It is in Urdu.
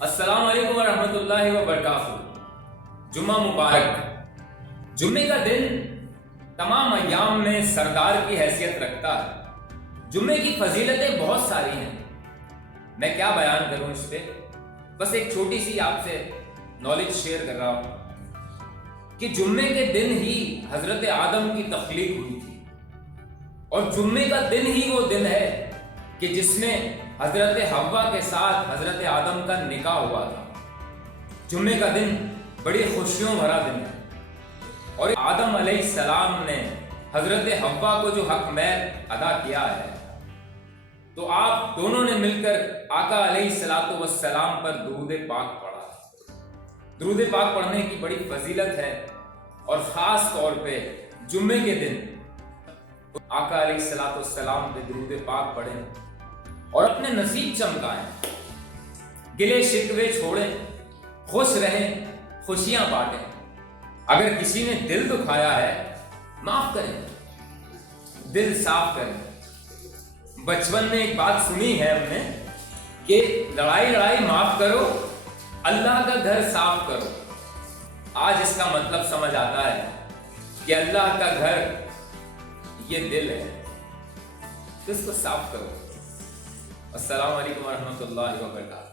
السلام علیکم ورحمۃ اللہ وبرکاتہ۔ جمعہ مبارک۔ جمعے کا دن تمام ایام میں سردار کی حیثیت رکھتا ہے۔ جمعے کی فضیلتیں بہت ساری ہیں، میں کیا بیان کروں اس پہ، بس ایک چھوٹی سی آپ سے نالج شیئر کر رہا ہوں کہ جمعے کے دن ہی حضرت آدم کی تخلیق ہوئی تھی، اور جمعے کا دن ہی وہ دن ہے کہ جس میں حضرت حوا کے ساتھ حضرت آدم کا نکاح ہوا تھا۔ جمعے کا دن بڑی خوشیوں بھرا دن ہے، اور آدم علیہ السلام نے حضرت حوا کو جو حق مہر ادا کیا ہے، تو آپ دونوں نے مل کر آقا علیہ الصلوۃ والسلام پر درود پاک پڑھا۔ درود پاک پڑھنے کی بڑی فضیلت ہے، اور خاص طور پہ جمعے کے دن آقا علیہ الصلوۃ والسلام پہ درود پاک پڑھیں اور اپنے نصیب چمکائیں، گلے شکوے چھوڑیں، خوش رہیں، خوشیاں بانٹیں۔ اگر کسی نے دل دکھایا ہے، معاف کریں، دل صاف کریں۔ بچپن میں ایک بات سنی ہے ہم نے کہ لڑائی معاف کرو، اللہ کا گھر صاف کرو۔ آج اس کا مطلب سمجھ آتا ہے کہ اللہ کا گھر یہ دل ہے، تو اس کو صاف کرو۔ السلام علیکم ورحمۃ اللہ وبرکاتہ۔